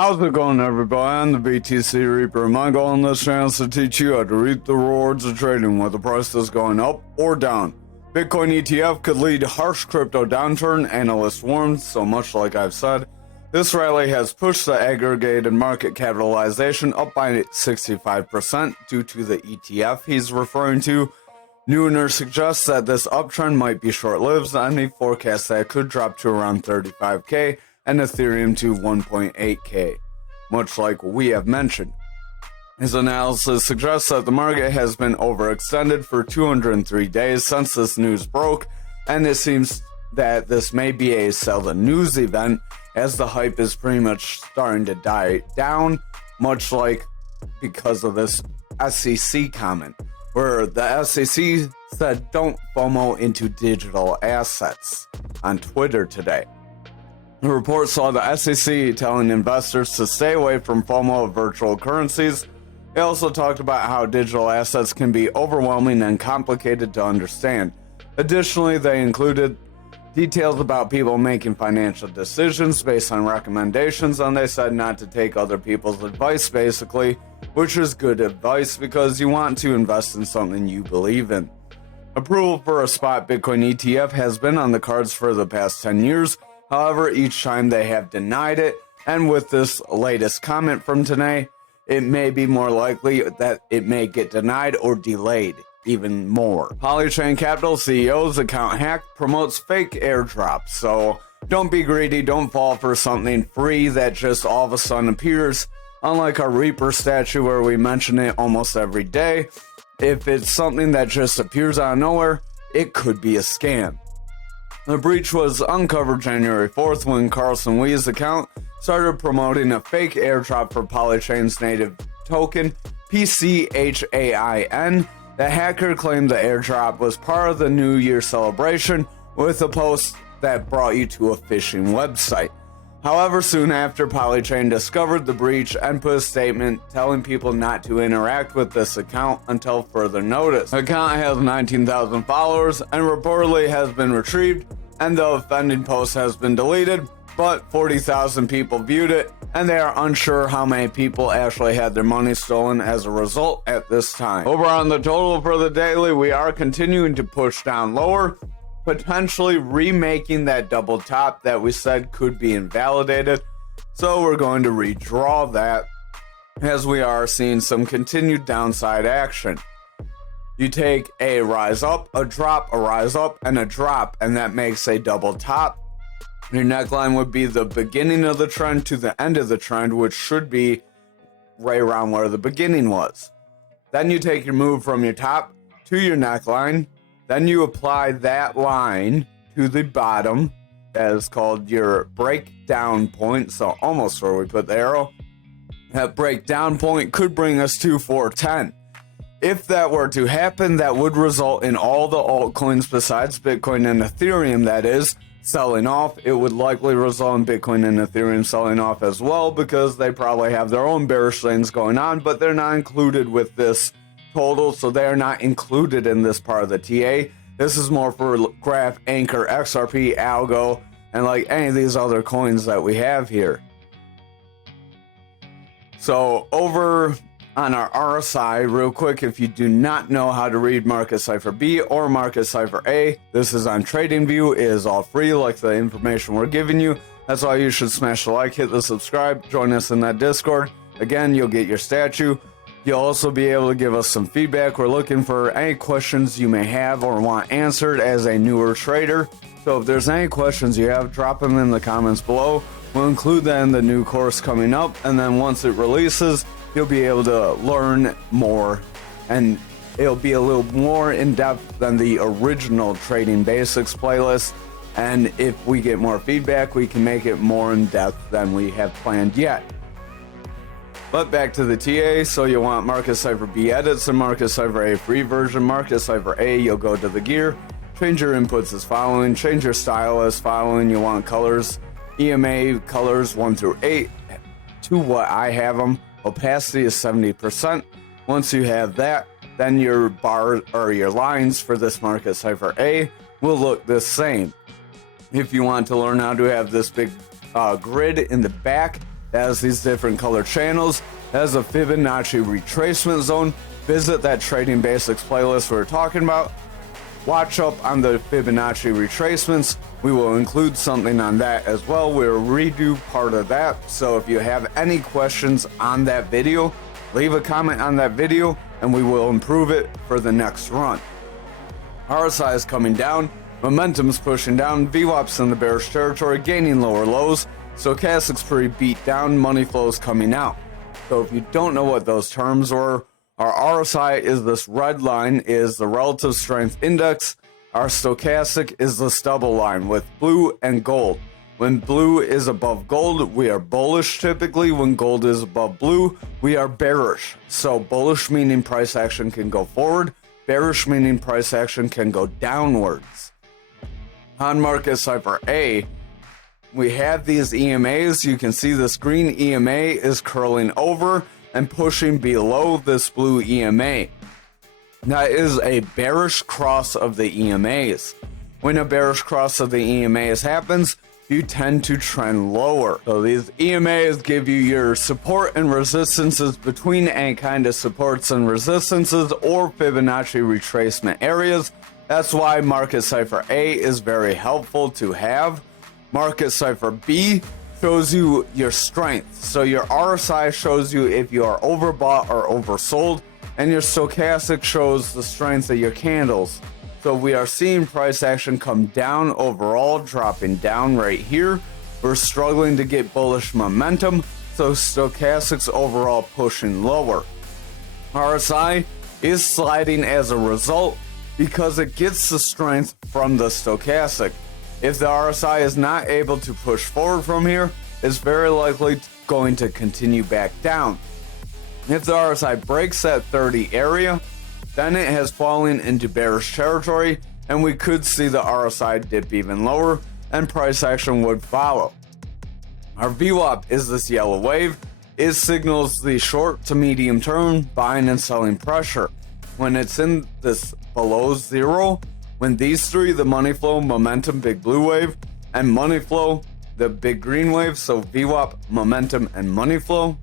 How's it going, everybody? I'm the BTC Reaper. My goal on this channel is to teach you how to reap the rewards of trading, whether the price is going up or down. Bitcoin ETF could lead harsh crypto downturn, analysts warned, so much like I've said. This rally has pushed the aggregated market capitalization up by 65% due to the ETF he's referring to. Neuner suggests that this uptrend might be short-lived, and he forecasts that it could drop to around 35k and Ethereum to 1.8k, much like we have mentioned. His analysis suggests that the market has been overextended for 203 days since this news broke, and it seems that this may be a sell the news event, as the hype is pretty much starting to die down, much like because of this SEC comment, where the SEC said don't FOMO into digital assets on Twitter today. The report saw the SEC telling investors to stay away from FOMO of virtual currencies. It also talked about how digital assets can be overwhelming and complicated to understand. Additionally, they included details about people making financial decisions based on recommendations, and they said not to take other people's advice, basically, which is good advice because you want to invest in something you believe in. Approval for a spot Bitcoin ETF has been on the cards for the past 10 years. However, each time they have denied it, and with this latest comment from today, it may be more likely that it may get denied or delayed even more. Polychain Capital CEO's account hacked promotes fake airdrops, so don't be greedy, don't fall for something free that just all of a sudden appears. Unlike our Reaper statue where we mention it almost every day, if it's something that just appears out of nowhere, it could be a scam. The breach was uncovered January 4th when Carlson Wee's account started promoting a fake airdrop for Polychain's native token, PCHAIN. The hacker claimed the airdrop was part of the New Year celebration with a post that brought you to a phishing website. However, soon after, Polychain discovered the breach and put a statement telling people not to interact with this account until further notice. The account has 19,000 followers and reportedly has been retrieved, and the offending post has been deleted, but 40,000 people viewed it, and they are unsure how many people actually had their money stolen as a result at this time. Over on the total for the daily, we are continuing to push down lower, potentially remaking that double top that we said could be invalidated. So we're going to redraw that, as we are seeing some continued downside action. You take a rise up, a drop, a rise up, and a drop, and that makes a double top. Your neckline would be the beginning of the trend to the end of the trend, which should be right around where the beginning was. Then you take your move from your top to your neckline. Then you apply that line to the bottom. That is called your breakdown point. So almost where we put the arrow. That breakdown point could bring us to 410. If that were to happen, that would result in all the altcoins besides Bitcoin and Ethereum, that is, selling off. It would likely result in Bitcoin and Ethereum selling off as well because they probably have their own bearish things going on, but they're not included with this total, so they are not included in this part of the TA. This is more for Graph, Ankr, XRP, ALGO, and like any of these other coins that we have here. So over on our RSI, real quick, if you do not know how to read Market Cipher B or Market Cipher A, this is on TradingView. It is all free, like the information we're giving you. That's why you should smash the like, hit the subscribe, join us in that Discord. Again, you'll get your statue. You'll also be able to give us some feedback. We're looking for any questions you may have or want answered as a newer trader. So if there's any questions you have, drop them in the comments below. We'll include that in the new course coming up, and then once it releases, you'll be able to learn more, and it'll be a little more in-depth than the original Trading Basics playlist. And if we get more feedback, we can make it more in-depth than we have planned yet. But back to the TA, so you want Market Cipher B edits and Market Cipher A free version. Market Cipher A, you'll go to the gear, change your inputs as following, change your style as following. You want colors, EMA colors 1 through 8 to what I have them. Opacity is 70%. Once you have that, then your bar or your lines for this Market Cipher A will look the same. If you want to learn how to have this big grid in the back, that has these different color channels. That has a Fibonacci retracement zone. Visit that Trading Basics playlist we were talking about. Watch up on the Fibonacci retracements. We will include something on that as well. We'll redo part of that. So if you have any questions on that video, leave a comment on that video and we will improve it for the next run. RSI is coming down. Momentum is pushing down. VWAP's in the bearish territory, gaining lower lows. Stochastic's pretty beat down. Money flow is coming out. So if you don't know what those terms were, our RSI is this red line, is the relative strength index. Our stochastic is this double line with blue and gold. When blue is above gold, we are bullish typically. When gold is above blue, we are bearish. So bullish meaning price action can go forward. Bearish meaning price action can go downwards. On market cipher A, we have these EMAs. You can see this green EMA is curling over and pushing below this blue EMA. That is a bearish cross of the EMAs. When a bearish cross of the EMAs happens, you tend to trend lower. So these EMAs give you your support and resistances between any kind of supports and resistances or Fibonacci retracement areas. That's why market cipher A is very helpful to have. Market cipher B shows you your strength. So your RSI shows you if you are overbought or oversold, and your stochastic shows the strength of your candles. So we are seeing price action come down overall, dropping down right here. We're struggling to get bullish momentum, so stochastic's overall pushing lower. RSI is sliding as a result because it gets the strength from the stochastic. If the RSI is not able to push forward from here, it's very likely going to continue back down. If the RSI breaks that 30 area, then it has fallen into bearish territory and we could see the RSI dip even lower and price action would follow. Our VWAP is this yellow wave. It signals the short to medium term buying and selling pressure. When it's in this below zero, when these three, the money flow, momentum, big blue wave, and money flow, the big green wave, so VWAP, momentum, and money flow,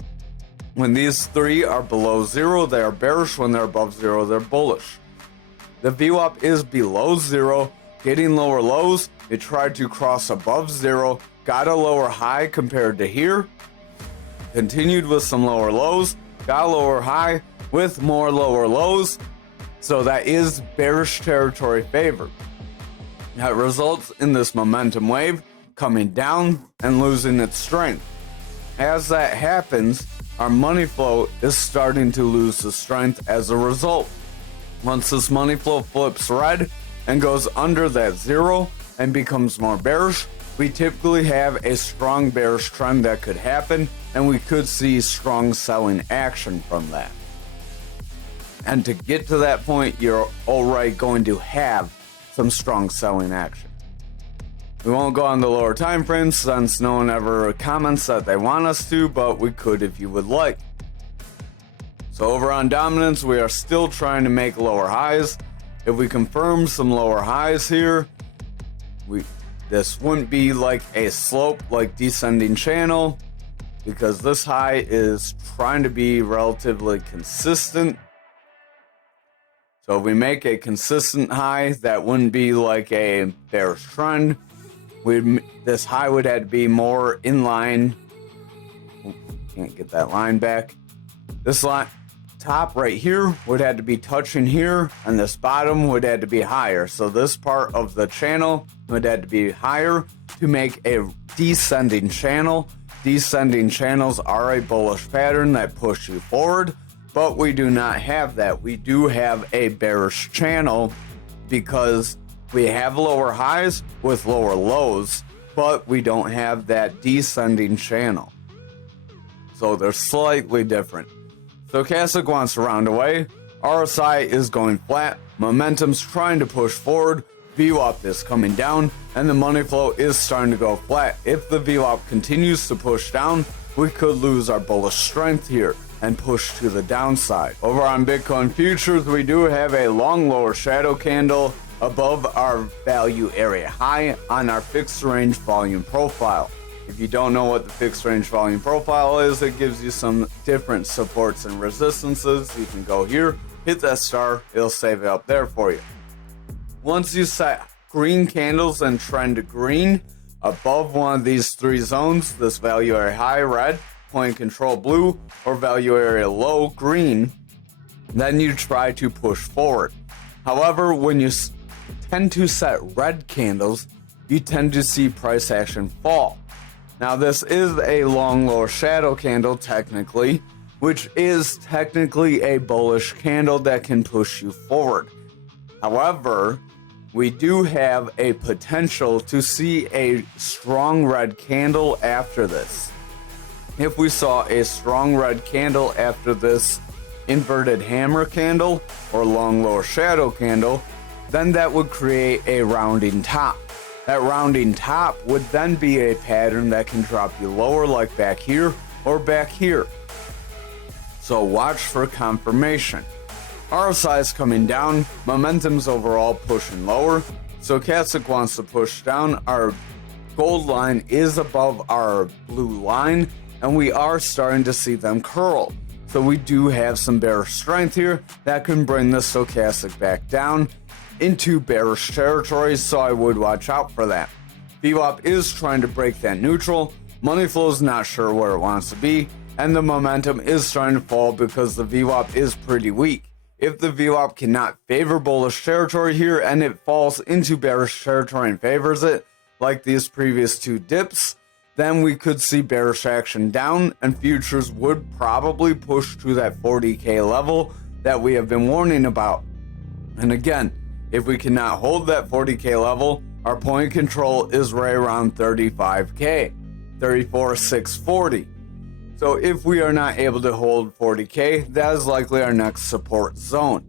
when these three are below zero, they are bearish. When they're above zero, they're bullish. The VWAP is below zero, getting lower lows. It tried to cross above zero, got a lower high compared to here, continued with some lower lows, got a lower high with more lower lows. So that is bearish territory favored. That results in this momentum wave coming down and losing its strength. As that happens, our money flow is starting to lose the strength as a result. Once this money flow flips red and goes under that zero and becomes more bearish, we typically have a strong bearish trend that could happen, and we could see strong selling action from that. And to get to that point, you're already going to have some strong selling action. We won't go on the lower time frames since no one ever comments that they want us to, but we could if you would like. So over on dominance, we are still trying to make lower highs. If we confirm some lower highs here, this wouldn't be like a slope like descending channel, because this high is trying to be relatively consistent. So if we make a consistent high, that wouldn't be like a bearish trend. This high would have to be more in line. Can't get that line back. This line top right here would have to be touching here, and this bottom would have to be higher. So this part of the channel would have to be higher to make a descending channel. Descending channels are a bullish pattern that push you forward, but we do not have that. We do have a bearish channel because we have lower highs with lower lows, but we don't have that descending channel. So they're slightly different. Stochastic wants to round away. RSI is going flat. Momentum's trying to push forward. VWAP is coming down, and the money flow is starting to go flat. If the VWAP continues to push down, we could lose our bullish strength here and push to the downside. Over on Bitcoin futures, we do have a long lower shadow candle above our value area high on our fixed range volume profile. If you don't know what the fixed range volume profile is, it gives you some different supports and resistances. You can go here, hit that star, it'll save it up there for you. Once you set green candles and trend to green above one of these three zones, this value area high red, point control blue, or value area low green, then you try to push forward. However, when you tend to set red candles, you tend to see price action fall. Now this is a long lower shadow candle technically, which is technically a bullish candle that can push you forward. However, we do have a potential to see a strong red candle after this. If we saw a strong red candle after this inverted hammer candle or long lower shadow candle, then that would create a rounding top. That rounding top would then be a pattern that can drop you lower, like back here or back here. So watch for confirmation. RSI is coming down, momentum's overall pushing lower, stochastic wants to push down. Our gold line is above our blue line, and we are starting to see them curl. So we do have some bearish strength here that can bring the stochastic back down into bearish territory, so I would watch out for that. VWAP is trying to break that neutral, money flow is not sure where it wants to be, and the momentum is starting to fall because the VWAP is pretty weak. If the VWAP cannot favor bullish territory here and it falls into bearish territory and favors it, like these previous two dips, then we could see bearish action down and futures would probably push to that 40k level that we have been warning about. And again, if we cannot hold that 40k level, our point control is right around 35k, 34,640. So if we are not able to hold 40k, that is likely our next support zone.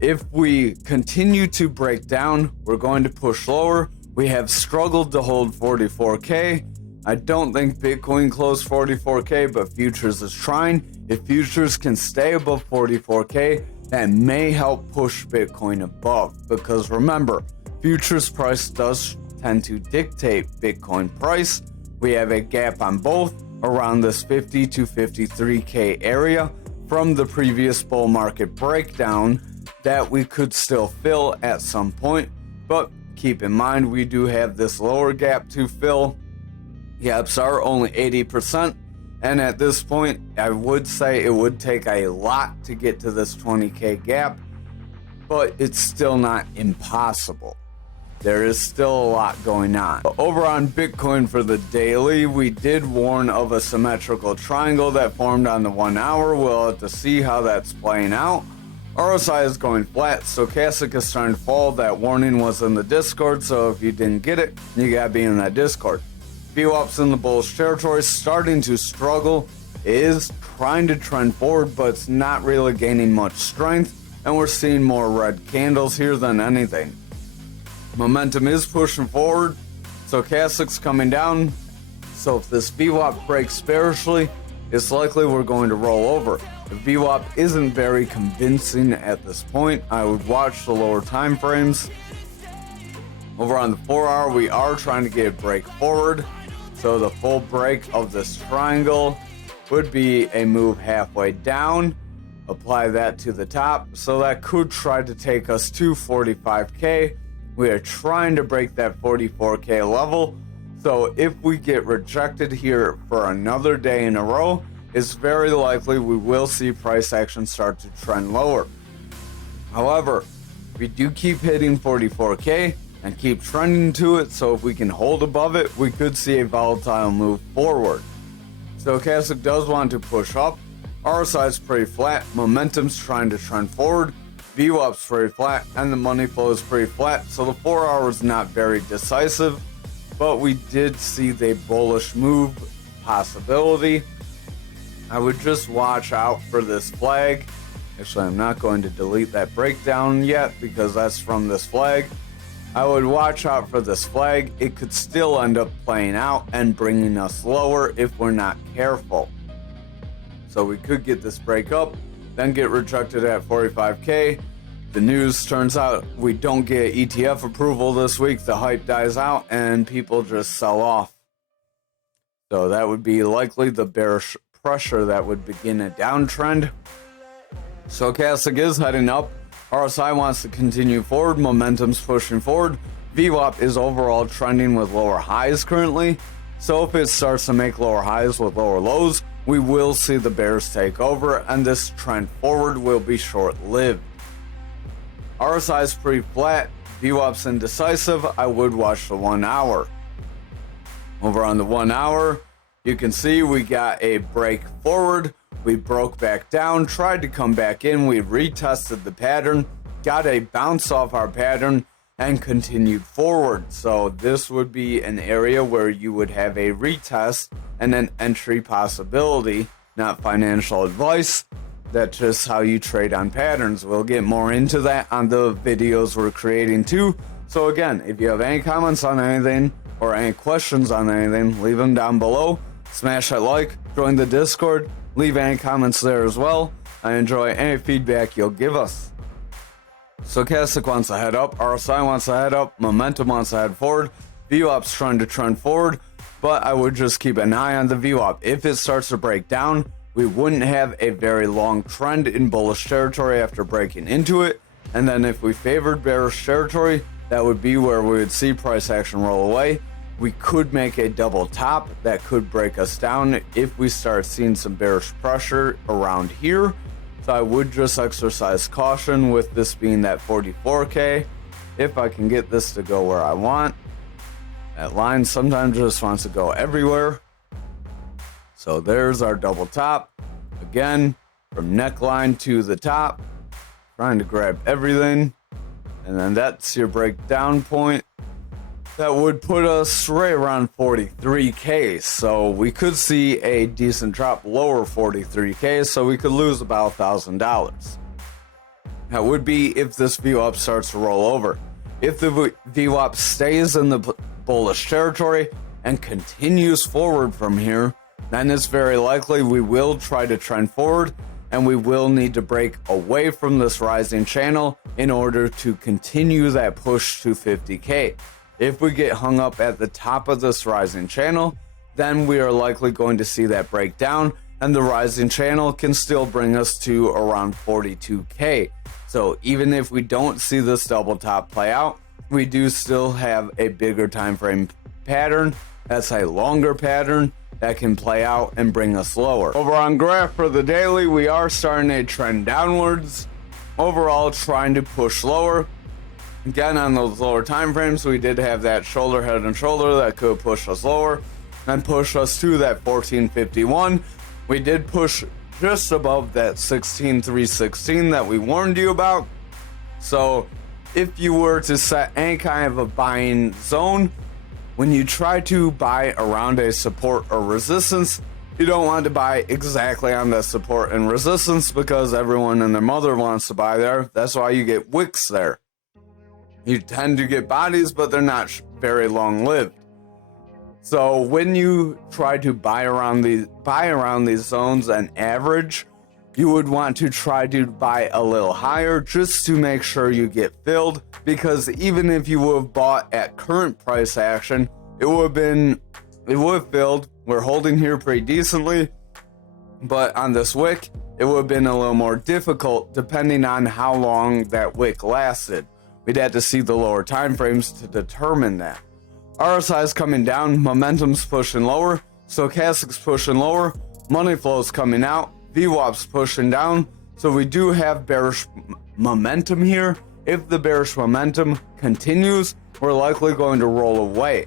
If we continue to break down, we're going to push lower. We have struggled to hold 44k. I don't think Bitcoin closed 44k, but futures is trying. If futures can stay above 44k, that may help push Bitcoin above, because remember, futures price does tend to dictate Bitcoin price. We have a gap on both around this 50 to 53k area from the previous bull market breakdown that we could still fill at some point, but keep in mind we do have this lower gap to fill. Gaps are only 80%. And at this point, I would say it would take a lot to get to this 20k gap, but it's still not impossible. There is still a lot going on. But over on Bitcoin for the daily, we did warn of a symmetrical triangle that formed on the 1 hour. We'll have to see how that's playing out. RSI is going flat, stochastic is starting to fall. That warning was in the Discord, so if you didn't get it, you gotta be in that Discord. VWAP's in the bullish territory, starting to struggle. It is trying to trend forward, but it's not really gaining much strength, and we're seeing more red candles here than anything. Momentum is pushing forward, stochastic's coming down, so if this VWAP breaks bearishly, it's likely we're going to roll over. If VWAP isn't very convincing at this point, I would watch the lower time frames. Over on the 4 hour, we are trying to get a break forward. So the full break of this triangle would be a move halfway down, apply that to the top, so that could try to take us to 45k. We are trying to break that 44k level, so if we get rejected here for another day in a row, it's very likely we will see price action start to trend lower. However, we do keep hitting 44k and keep trending to it, so if we can hold above it, we could see a volatile move forward. Stochastic does want to push up, RSI is pretty flat, momentum's trying to trend forward, VWAP's pretty flat, and the money flow is pretty flat, so the 4 hour is not very decisive, but we did see the bullish move possibility. I would just watch out for this flag. Actually, I'm not going to delete that breakdown yet because that's from this flag. I would watch out for this flag. It could still end up playing out and bringing us lower if we're not careful. So we could get this break up, then get rejected at 45k. the news turns out we don't get ETF approval this week, the hype dies out and people just sell off. So that would be likely the bearish pressure that would begin a downtrend. Stochastic is heading up. RSI wants to continue forward. Momentum's pushing forward. VWAP is overall trending with lower highs currently. So if it starts to make lower highs with lower lows, we will see the bears take over and this trend forward will be short-lived. RSI is pretty flat. VWAP's indecisive. I would watch the 1 hour. Over on the 1 hour, you can see we got a break forward. We broke back down, tried to come back in. We retested the pattern, got a bounce off our pattern, and continued forward. So this would be an area where you would have a retest and an entry possibility, not financial advice. That's just how you trade on patterns. We'll get more into that on the videos we're creating too. So again, if you have any comments on anything or any questions on anything, leave them down below. Smash that like, join the Discord, leave any comments there as well. I enjoy any feedback you'll give us. Stochastic wants to head up, RSI wants to head up, momentum wants to head forward, VWAP's trying to trend forward, but I would just keep an eye on the VWAP. If it starts to break down, we wouldn't have a very long trend in bullish territory after breaking into it, and then if we favored bearish territory, that would be where we would see price action roll away. We could make a double top that could break us down if we start seeing some bearish pressure around here. So I would just exercise caution with this being that 44K. If I can get this to go where I want. That line sometimes just wants to go everywhere. So there's our double top. Again, from neckline to the top. Trying to grab everything. And then that's your breakdown point. That would put us right around 43K. So we could see a decent drop lower 43K. So we could lose about $1,000. That would be if this VWAP starts to roll over. If the VWAP stays in the bullish territory and continues forward from here, then it's very likely we will try to trend forward and we will need to break away from this rising channel in order to continue that push to 50K. If we get hung up at the top of this rising channel, then we are likely going to see that break down and the rising channel can still bring us to around 42K. So even if we don't see this double top play out, we do still have a bigger time frame pattern. That's a longer pattern that can play out and bring us lower. Over on graph for the daily, we are starting a trend downwards. Overall, trying to push lower. Again, on those lower time frames, we did have that shoulder, head and shoulder that could push us lower and push us to that 1451. We did push just above that 16,316 that we warned you about. So if you were to set any kind of a buying zone, when you try to buy around a support or resistance, you don't want to buy exactly on the support and resistance because everyone and their mother wants to buy there. That's why you get wicks there. You tend to get bodies, but they're not very long-lived. So when you try to buy around these zones and average, you would want to try to buy a little higher just to make sure you get filled, because even if you would have bought at current price action, it would have filled. We're holding here pretty decently, but on this wick, it would have been a little more difficult depending on how long that wick lasted. We'd have to see the lower time frames to determine that. RSI is coming down, momentum's pushing lower, stochastic's pushing lower, money flow's coming out, VWAP's pushing down, so we do have bearish momentum here. If the bearish momentum continues, we're likely going to roll away.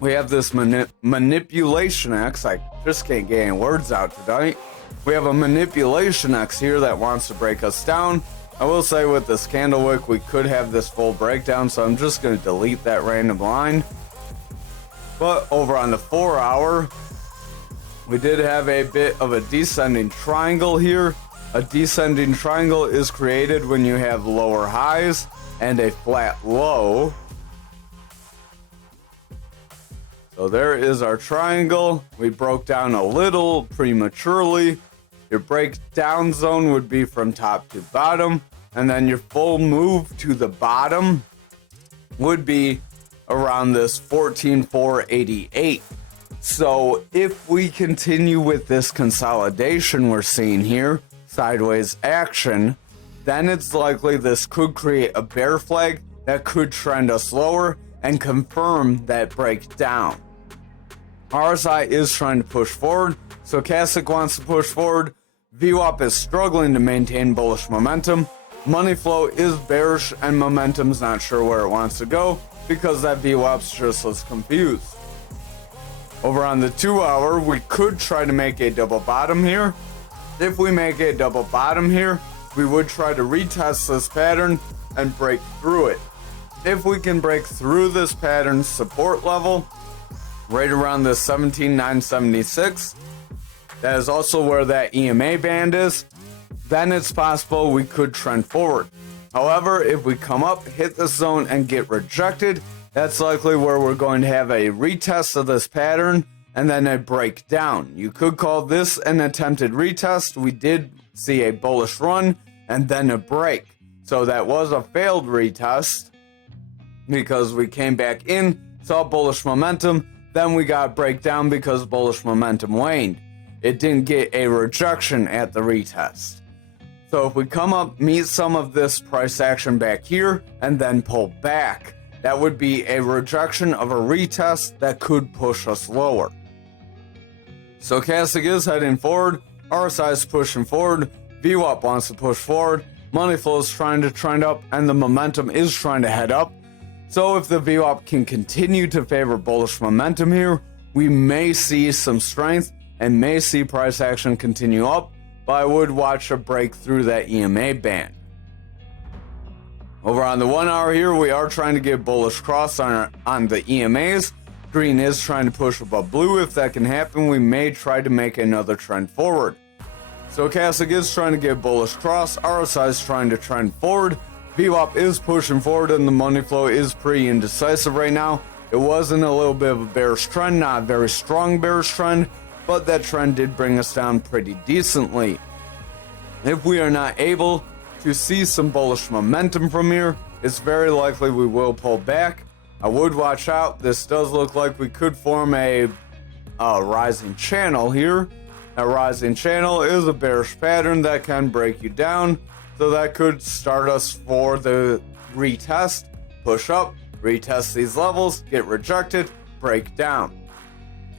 We have this manipulation X, I just can't get any words out tonight. We have a manipulation X here that wants to break us down. I will say with this candle wick, we could have this full breakdown, so I'm just going to delete that random line. But over on the 4 hour, we did have a bit of a descending triangle here. A descending triangle is created when you have lower highs and a flat low. So there is our triangle. We broke down a little prematurely. Your breakdown zone would be from top to bottom. and then your full move to the bottom would be around this 14,488. So if we continue with this consolidation we're seeing here, sideways action, then it's likely this could create a bear flag that could trend us lower and confirm that breakdown. RSI is trying to push forward, stochastic wants to push forward, VWAP is struggling to maintain bullish momentum, money flow is bearish, and momentum's not sure where it wants to go because that VWAP's just as confused. Over on the 2 hour, we could try to make a double bottom here. If we make a double bottom here, we would try to retest this pattern and break through it. If we can break through this pattern support level, right around the 17,976, that is also where that EMA band is, then it's possible we could trend forward. However, if we come up, hit this zone, and get rejected, that's likely where we're going to have a retest of this pattern and then a breakdown. You could call this an attempted retest. We did see a bullish run and then a break. So that was a failed retest because we came back in, saw bullish momentum, then we got breakdown because bullish momentum waned. It didn't get a rejection at the retest. So if we come up, meet some of this price action back here, and then pull back, that would be a rejection of a retest that could push us lower. Stochastic is heading forward, RSI is pushing forward, VWAP wants to push forward, money flow is trying to trend up, and the momentum is trying to head up. So if the VWAP can continue to favor bullish momentum here, we may see some strength and may see price action continue up, but I would watch a break through that EMA band. Over on the 1 hour here, we are trying to get bullish cross on the EMAs. Green is trying to push above blue. If that can happen, we may try to make another trend forward. Stochastic is trying to get bullish cross. RSI is trying to trend forward. VWAP is pushing forward, and the money flow is pretty indecisive right now. It wasn't a little bit of a bearish trend, not a very strong bearish trend, but that trend did bring us down pretty decently. If we are not able to see some bullish momentum from here, it's very likely we will pull back. I would watch out. This does look like we could form a rising channel here. A rising channel is a bearish pattern that can break you down, so that could start us for the retest, push up, retest these levels, get rejected, break down.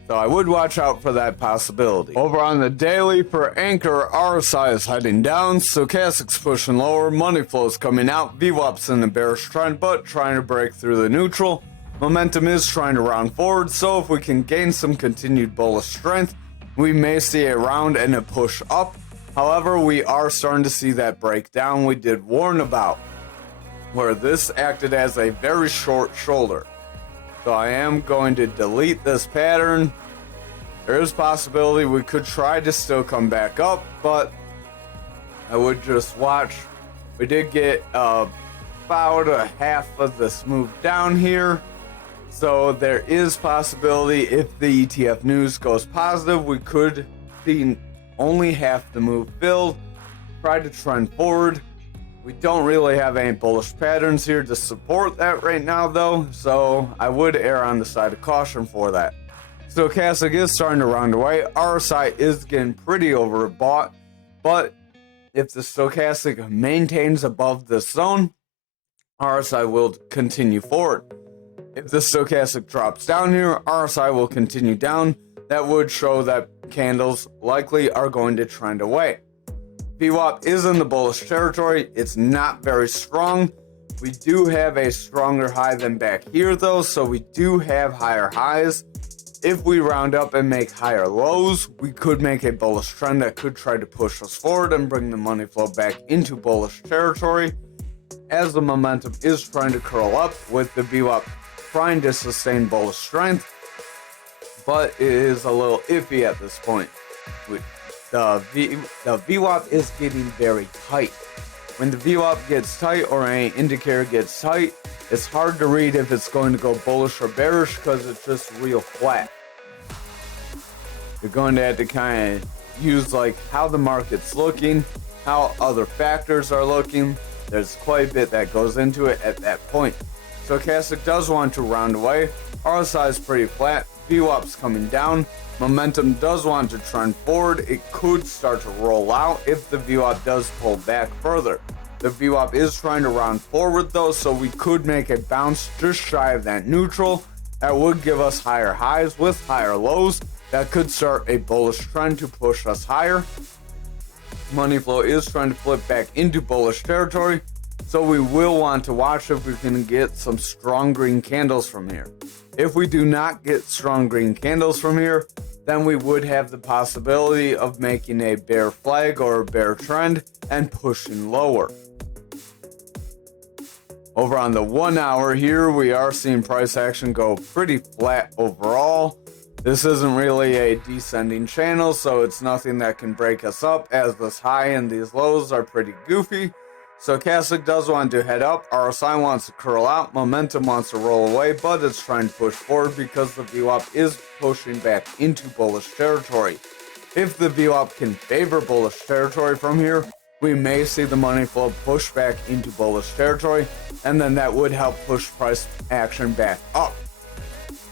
So I would watch out for that possibility. Over on the daily for Ankr, RSI is heading down, stochastic's pushing lower, money flow is coming out, VWAP's in the bearish trend but trying to break through the neutral. Momentum is trying to round forward, so if we can gain some continued bullish strength, we may see a round and a push up. However, we are starting to see that breakdown we did warn about, where this acted as a very short shoulder. So I am going to delete this pattern. There is a possibility we could try to still come back up, but I would just watch. We did get about a half of this move down here. So there is possibility if the ETF news goes positive, we could see only half the move filled. Try to trend forward. We don't really have any bullish patterns here to support that right now though, so I would err on the side of caution for that. Stochastic is starting to round away. RSI is getting pretty overbought, but if the stochastic maintains above this zone, RSI will continue forward. If the stochastic drops down here, RSI will continue down. That would show that candles likely are going to trend away. VWAP is in the bullish territory. It's not very strong. We do have a stronger high than back here though, so we do have higher highs. If we round up and make higher lows, we could make a bullish trend that could try to push us forward and bring the money flow back into bullish territory, as the momentum is trying to curl up with the VWAP trying to sustain bullish strength, but it is a little iffy at this point. The VWAP is getting very tight. When the VWAP gets tight or any indicator gets tight, it's hard to read if it's going to go bullish or bearish because it's just real flat. You're going to have to kind of use like how the market's looking, how other factors are looking, There's quite a bit that goes into it at that point. Stochastic does want to round away. RSI is pretty flat. VWAP's coming down. Momentum does want to trend forward. It could start to roll out if the VWAP does pull back further. The VWAP is trying to round forward though, so we could make a bounce just shy of that neutral. That would give us higher highs with higher lows. That could start a bullish trend to push us higher. Money flow is trying to flip back into bullish territory, so we will want to watch if we can get some strong green candles from here. If we do not get strong green candles from here, then we would have the possibility of making a bear flag or a bear trend and pushing lower. Over on the 1 hour here, we are seeing price action go pretty flat overall. This isn't really a descending channel, so it's nothing that can break us up, as this high and these lows are pretty goofy. Stochastic does want to head up, RSI wants to curl out, momentum wants to roll away, but it's trying to push forward because the VWAP is pushing back into bullish territory. If the VWAP can favor bullish territory from here, we may see the money flow push back into bullish territory, and then that would help push price action back up.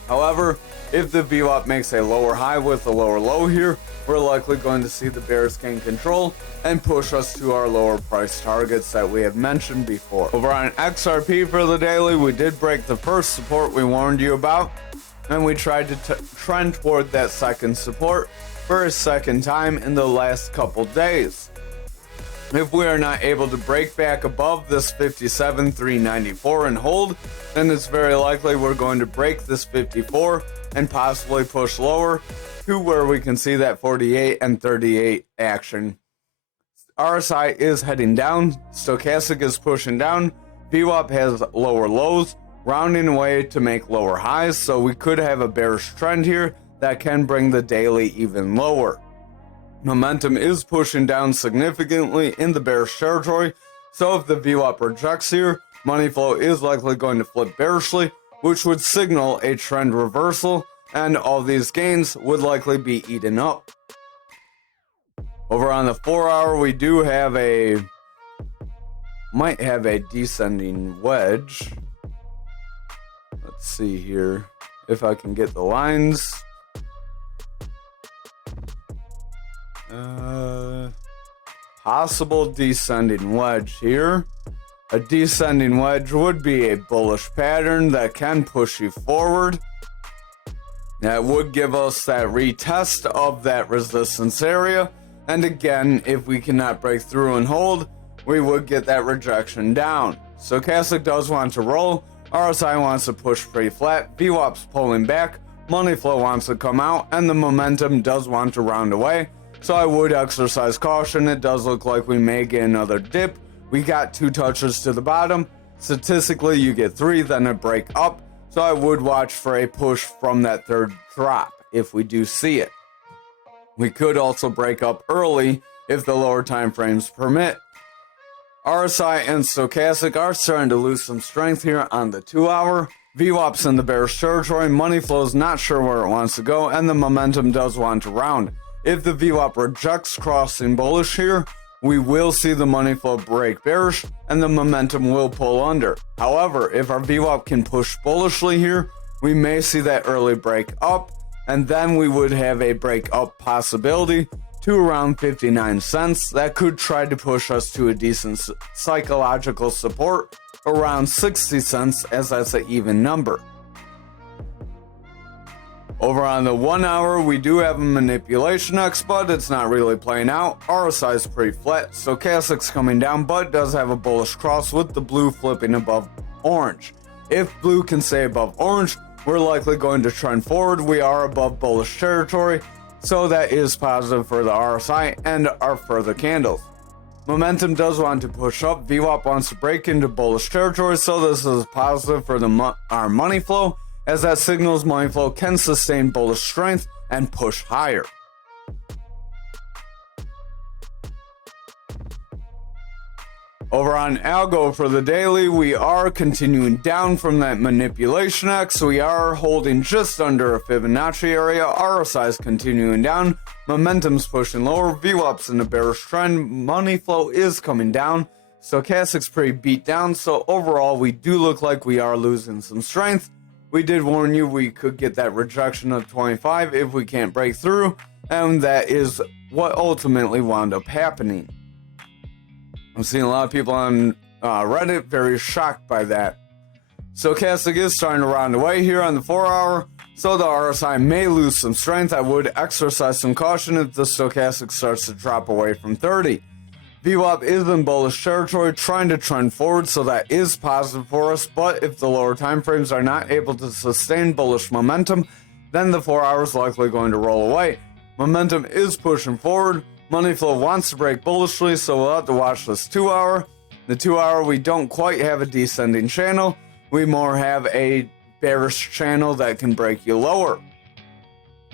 However, if the VWAP makes a lower high with a lower low here, we're likely going to see the bears gain control and push us to our lower price targets that we have mentioned before. Over on XRP for the daily, we did break the first support we warned you about, and we tried to trend toward that second support for a second time in the last couple days. If we are not able to break back above this 57,394 and hold, then it's very likely we're going to break this 54 and possibly push lower to where we can see that 48 and 38 action. RSI is heading down, Stochastic is pushing down, VWAP has lower lows, rounding away to make lower highs, so we could have a bearish trend here that can bring the daily even lower. Momentum is pushing down significantly in the bearish territory, so if the VWAP rejects here, money flow is likely going to flip bearishly, which would signal a trend reversal, and all these gains would likely be eaten up. Over on the 4 hour, we do have might have a descending wedge. Let's see here if I can get the lines. Possible descending wedge here. A descending wedge would be a bullish pattern that can push you forward. That would give us that retest of that resistance area. And again, if we cannot break through and hold, we would get that rejection down. Stochastic does want to roll. RSI wants to push pretty flat. VWAP's pulling back. Money flow wants to come out. And the momentum does want to round away. So I would exercise caution. It does look like we may get another dip. We got 2 touches to the bottom. Statistically, you get 3, then a break up. So I would watch for a push from that third drop if we do see it. We could also break up early if the lower time frames permit. RSI and Stochastic are starting to lose some strength here on the 2 hour. VWAP's in the bearish territory. Money flow's not sure where it wants to go, and the momentum does want to round. If the VWAP rejects crossing bullish here, we will see the money flow break bearish and the momentum will pull under. However, if our VWAP can push bullishly here, we may see that early break up, and then we would have a break up possibility to around 59 cents. That could try to push us to a decent psychological support around 60 cents, as that's an even number. Over on the 1 hour, we do have a manipulation X, but it's not really playing out. RSI is pretty flat. Stochastic's coming down, but does have a bullish cross with the blue flipping above orange. If blue can stay above orange, we're likely going to trend forward. We are above bullish territory, so that is positive for the RSI and our further candles. Momentum does want to push up. VWAP wants to break into bullish territory, so this is positive for our money flow, as that signals money flow can sustain bullish strength and push higher. Over on ALGO for the daily, we are continuing down from that manipulation X. We are holding just under a Fibonacci area. RSI is continuing down. Momentum's pushing lower. VWAP's in a bearish trend. Money flow is coming down. Stochastic's pretty beat down, so overall we do look like we are losing some strength. We did warn you we could get that rejection of 25 if we can't break through, and that is what ultimately wound up happening. I'm seeing a lot of people on Reddit very shocked by that. Stochastic is starting to round away here on the 4-hour, so the RSI may lose some strength. I would exercise some caution if the stochastic starts to drop away from 30. VWAP is in bullish territory, trying to trend forward, so that is positive for us, but if the lower time frames are not able to sustain bullish momentum, then the 4 hours likely going to roll away. Momentum is pushing forward. Money flow wants to break bullishly, so we'll have to watch this 2-hour. The 2-hour, we don't quite have a descending channel. We more have a bearish channel that can break you lower.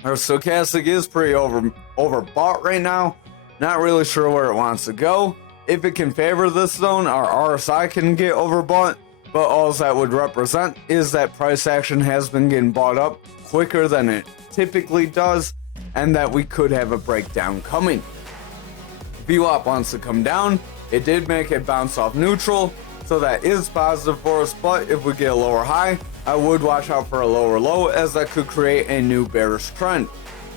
Our stochastic is pretty overbought right now. Not really sure where it wants to go. If it can favor this zone, our RSI can get overbought, but all that would represent is that price action has been getting bought up quicker than it typically does, and that we could have a breakdown coming. VWAP wants to come down. It did make it bounce off neutral, so that is positive for us, but if we get a lower high, I would watch out for a lower low, as that could create a new bearish trend.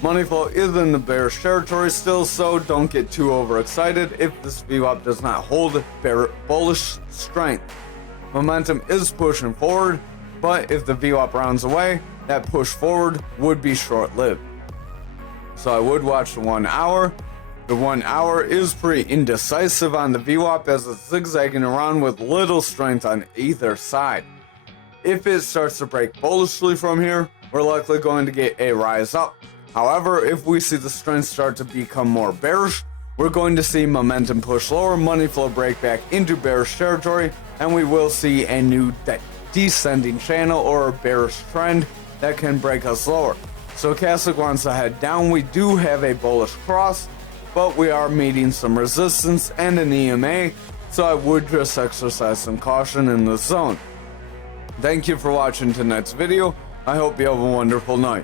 Money flow is in the bearish territory still, so don't get too overexcited if this VWAP does not hold bullish strength. Momentum is pushing forward, but if the VWAP rounds away, that push forward would be short-lived. So I would watch the 1 hour. The 1 hour is pretty indecisive on the VWAP, as it's zigzagging around with little strength on either side. If it starts to break bullishly from here, we're likely going to get a rise up. However, if we see the strength start to become more bearish, we're going to see momentum push lower, money flow break back into bearish territory, and we will see a new descending channel or a bearish trend that can break us lower. Stochastic wants to head down. We do have a bullish cross, but we are meeting some resistance and an EMA, so I would just exercise some caution in this zone. Thank you for watching tonight's video. I hope you have a wonderful night.